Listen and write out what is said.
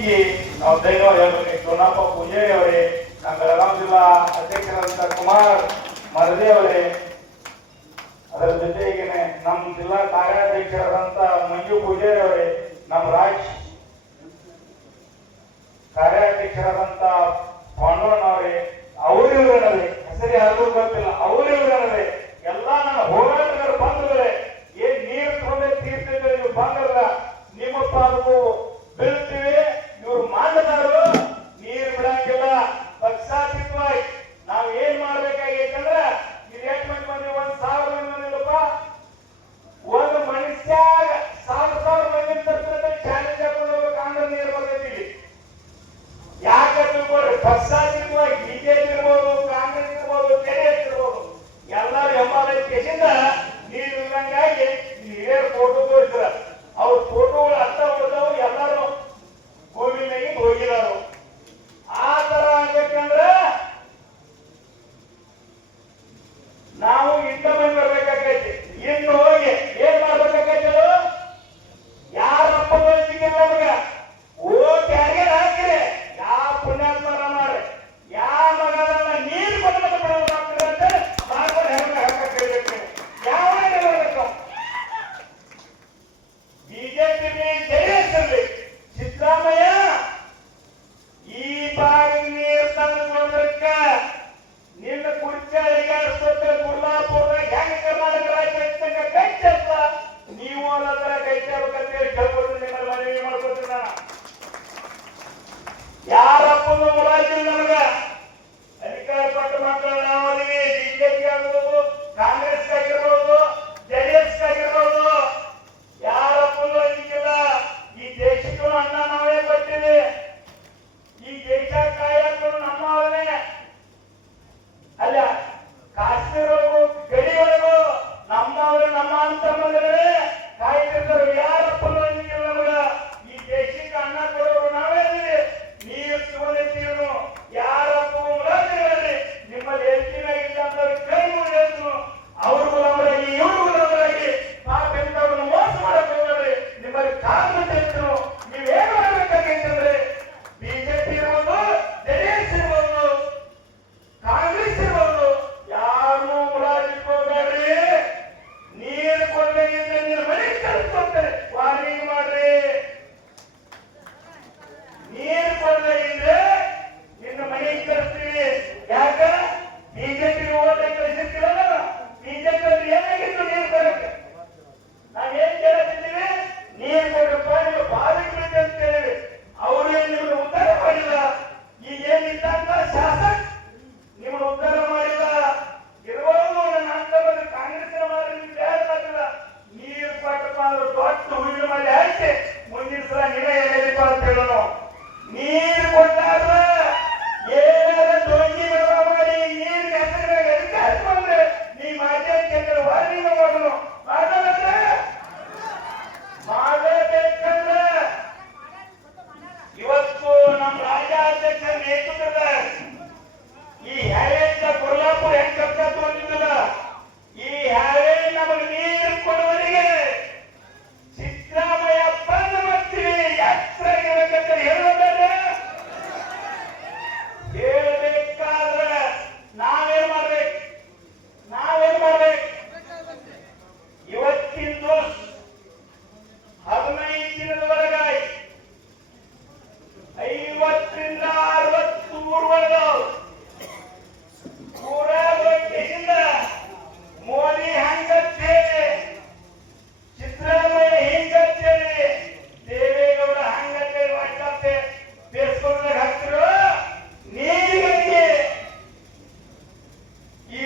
ಪ್ರೀತಿಗೆ ನಾವು ಧನ್ಯವಾದ ಹೇಳ್ಬೇಕು. ಸೋನಪ್ಪ ಪೂಜಾರಿ ಅವರೇ, ನಮ್ಮ ಬೆಳಗಾವಿ ಜಿಲ್ಲಾ ಅಧ್ಯಕ್ಷರಾದಂಥ ಕುಮಾರ್ ಮರದಿ ಅವರೇ, ಅದರ ಜೊತೆಗೇನೆ ನಮ್ಮ ಜಿಲ್ಲಾ ಕಾರ್ಯಾಧ್ಯಕ್ಷರಾದಂಥ ಮಂಜು ಪೂಜಾರಿ ಅವರೇ, ನಮ್ಮ ರಾಜ್ ಕಾರ್ಯಾಧ್ಯಕ್ಷರಾದಂಥ ಪಾಂಡವಣ್ಣವರೇ, ಅವರಿವರೇ ಹೆಸರು ಯಾರಿಗೂ ಗೊತ್ತಿಲ್ಲ, ಅವರಿವರೇ ಎಲ್ಲ ನನ್ನ ಹೋರಾಟಗಾರ ಬಂಧುಗಳೇ, ಏನ್ ನೀರು ತಗೊಂಡೆ ತೀರ್ತಿದ್ರೆ ನೀವು ಬಂದಲ್ಲ, ನಿಮ್ಮ ಪಾಲಕು ಬೀಳ್ತೀವಿ. ಇವ್ರು ಮಾಡದಾರು ನೀರು ಬಿಡಂಗಿಲ್ಲ. ಪಕ್ಷಾತೀತವಾಗಿ ನಾವ್ ಏನ್ ಮಾಡ್ಬೇಕಾಗೈತಂದ್ರ ಇದು ಎಷ್ಟು ಮಂದಿ ಬಂದಿ, 1,000 ಮಂದಿ ಬಂದಿಲ್ಲಪ್ಪ, ಒಂದು ಮನುಷ್ಯಾಗ 1,000 ಮಂದಿ ತರ್ತಾರೆ ಚಾಲೆಂಜ್ ಹಾಕೊಂಡು ಹೋಗ್ಬೇಕು ಅಂದ್ರೆ ನೀರು ಬರ್ತೈತಿ. ಯಾಕೆ ತಿಳ್ಕೊಡ್ರಿ, ಪಕ್ಷಾತೀತವಾಗಿ ಬಿಜೆಪಿ ಇರ್ಬೋದು, ಕಾಂಗ್ರೆಸ್ ಇರ್ಬೋದು, ಜೆಡಿಎಸ್ ಇರ್ಬೋದು, ಎಲ್ಲರೂ ಎಂಬ ನೀರು ಇಲ್ಲಂಗಾಗಿ ಹಿರಿಯರ ಫೋಟೋ ತೋರಿಸ್ರ, ಅವ್ರ ಫೋಟೋಗಳು ಅರ್ಥ ಹೋದವು, ಎಲ್ಲರೂ ಗೋವಿಂದಾಗಿ ಹೋಗಿರೋರು. ಆ ತರ ಆಗ್ಬೇಕಂದ್ರ ನಾವು ಇಂಥ ಮಂದಿ ಬರ್ಬೇಕಾಗೈತಿ. ಇನ್ನು ಹೋಗಿ ಏನ್ ಮಾಡ್ಬೇಕಾಗೈತಿ, ಯಾರಪ್ಪ ಸಿಕ್ಕಿಲ್ಲ ನಮಗ ಓಟ್ ಯಾರಿಗೆ ಹಾಕಿರಿ, ಯಾವ ಪುಣ್ಯಾತ್ಮರ ಮಾಡ್ರಿ, ಯಾವ ಮಗನ ನೀರು ಬಂದ ಬಿಡೋದಾಗ್ತದೆ ಅಂತ ಮಾಡ್ಕೊಂಡು ಹೆಂಗ ಹಾಕಬೇಕು. ಯಾವ ಬರ್ಬೇಕು, ಬಿಜೆಪಿ ಜೆಡಿಎಸ್ ಇರಲಿ, ಸಿದ್ದರಾಮಯ್ಯ ಈ ಬಾರಿ ನೀರು ತಂದು ಕೊಡೋದಕ್ಕ ನಿನ್ನ ಕುರ್ಚಿ ಅಡಿಗಾಡಿಸ್ಕೊತ ಗುರ್ಲಾಪುರದಾಗ ಹೆಂಗ ಕರ್ನಾಟಕ ರಾಜ್ಯ ಇದ್ದಂಗ ಕೈ ಚರ್ತ ನೀವು ಅದರ ಕೈ ಚಾಬೇಕಂತೇಳಿ ಕೇಳ್ಕೊತೀನಿ, ನಿಮ್ಮಲ್ಲಿ ಮನವಿ ಮಾಡ್ಕೊತೀನಿ. ನಾನು ಯಾರಪ್ಪನು ಮುಲಾಜಿಲ್ಲ, ನಮಗ ಅಧಿಕಾರ ಕೊಟ್ಟ ಮಕ್ಕಳು ನಾವು ಅದೀವಿ. ಬಿಜೆಪಿ ಆಗಿರ್ಬೋದು, ಕಾಂಗ್ರೆಸ್ ಆಗಿರ್ಬೋದು, ಜೆಡಿಎಸ್ ಆಗಿರ್ಬೋದು, ಯಾರಪ್ಪನು ಅದಕ್ಕಿಲ್ಲ. ಈ ದೇಶಕ್ಕೂ ಅನ್ನ ನಾವೇ ಕೊಟ್ಟಿವಿ, ಈ ದೇಶ ಕಾಯಕ್ಕೂ ನಮ್ಮವರೇ. ಅಲ್ಲ, ಕಾಶ್ಮೀರವರೆಗೂ ಗಡಿವರೆಗೂ ನಮ್ಮವರು, ನಮ್ಮ ಅಂತ ಬಂದ್ರೆ ಕಾಯ್ತಿರ್ತಾರೆ. ಯಾರಪ್ಪನು ಅದಕ್ಕಿಲ್ಲ ನಮಗ. ಈ ದೇಶಕ್ಕೆ ಅನ್ನ ಕೊಡೋರು ನಾವೇ ಅದೀವಿ. ನೀವು ತಗೊಂಡಿದ್ದೀರು ಯಾರಪ್ಪ ಮುಲಾಜಿಗಳಲ್ಲಿ ನಿಮ್ಮಲ್ಲಿ ಹೆಚ್ಚಿನಾಗಿದ್ದಂತವ್ರು ಕೈ ಮುಗಿದ್ರು, ಅವ್ರ ಗುಲಾಮರಾಗಿ ಇವ್ರ ಗುಲಾಮರಾಗಿ ಪಾಪ ಎಂತವ್ರನ್ನ ಮೋಸ ಮಾಡಕ್ ಹೋಗ್ರಿ. ನಿಮ್ಮಲ್ಲಿ ಕಾಂಗ್ರೆಸ್ ಹೆಚ್ಚು ನೀವೇನು ಮಾಡ್ಬೇಕಾಗೈತಂದ್ರೆ ಬಿಜೆಪಿ ಇರ್ಬೋದು, ಜೆಡಿಎಸ್ ಇರ್ಬೋದು, ಕಾಂಗ್ರೆಸ್ ಇರ್ಬೋದು, ಯಾರು ಮುಲಾಜಿಟ್ಕೋಬೇಡ್ರಿ. ನೀರು ಕೊಡ್ಬೇಕಿದ್ರೆ ನೀರು ಮನೆ ಕಲ್ಸ್ಕೊಡ್ತಾರೆ, ವಾರ್ನಿಂಗ್ ಮಾಡ್ರಿ. ನೀರು ಕೊಡ್ಬೇಕಿದ್ರೆ ನಿನ್ನ ಮನೆಗೆ ಕಳಿಸ್ತೀವಿ. ಯಾಕ ಬಿಜೆಪಿ ಓಟ್ ಕಳಿಸಿರ್ತೀವಲ್ಲ, ಬಿಜೆಪಿ ಅವ್ರು ಏನಾಗಿತ್ತು ನೀರು ಬರಕ್ಕೆ ನಾವೇನ್ ಕೇಳ್ತಿದ್ದೀವಿ, ನೀರು ಕೊಡ್ರಪ್ಪ ನೀವು ಬಾವಿಗೆ ಬೀಳ್ತಿ ಅಂತ ಕೇಳಿವಿ. ಅವರು ನಿಮ್ಮನ್ನು ಉದ್ಧಾರ ಮಾಡಿಲ್ಲ. ಈಗ ಏನಿದ್ದಂತ ಶಾಸಕ ನಿಮ್ಮನ್ನು ಉದ್ಧಾರ ಮಾಡಿಲ್ಲ. ಇರ್ಬೋದು ನನ್ನ ಅಂತ ಬಂದು ಕಾಂಗ್ರೆಸ್ನ ಮಾಡಿ ಬೇಡಲ್ಲ, ನೀರು ಕೊಟ್ಟಪ್ಪ ಅಂದ್ರೆ ದೊಡ್ಡ ಹೂವಿನ ಮಾಡಿ ಹಾಕಿ ಮುಂದಿನ ಸಲ ನೀವೇ ಏನಿಪ್ಪ ಅಂತ ಹೇಳೋಣ. ನೀರು ಕೊಟ್ಟಾರ ಏನಾರ ಡೊಂಗಿ ವ್ಯವಹಾರ ಮಾಡಿ ನೀರಿನ ಹೆಸರಿನಾಗ ಅಧಿಕಾರ ಬಂದ್ರೆ ನೀ ಮಾಧ್ಯಮ ವಾರ್ನಿಂಗ್ ಮಾಡೋನು ಮಾಡಬೇಕಂದ್ರೆ ಇವತ್ತು ನಮ್ಮ ರಾಜ್ಯಾಧ್ಯಕ್ಷರ ನೇತೃತ್ವದ ಈ ಹ್ಯಾವೇಜ ಕೊಲ್ಲಾಪುರ ಹೆಂಗ್ ಕರ್ಕ ತಗೊಂಡಿದ್ದಲ್ಲ, ಈ ಹ್ಯಾವೇ ನಮಗೆ ನೀರು ಕೊಡುವವರಿಗೆ ಸಿದ್ದರಾಮಯ್ಯ ಬಂದ್ ಮಾಡ್ತೀವಿ. ಎಚ್ಚರಾಗಿರ್ಬೇಕಂತ ಹೇಳೋದಾದ್ರೆ ಹೇಳ್ಬೇಕಾದ್ರೆ ನಾವೇನ್ ಮಾಡ್ಬೇಕು, ಇವತ್ತಿಂದು 15 ದಿನದವರೆಗಾಯಿ 50ರಿಂದ 60 ಊರುಗಳು ಪೂರಾಗಿಂದ ಮೋದಿ ಹಂಗತ್ತೇವೆ, ಸಿದ್ದರಾಮಯ್ಯ ಹಿಂಗತ್ತೇವೆ, ದೇವೇಗೌಡ ಹಂಗತ್ತೇವೆ, ವಾಟ್ಸಪ್ಪೆ ಫೇಸ್ಬುಕ್ನಾಗ ಹಾಕ್ತಿರೋ ನೀರಿಗೆ ಈ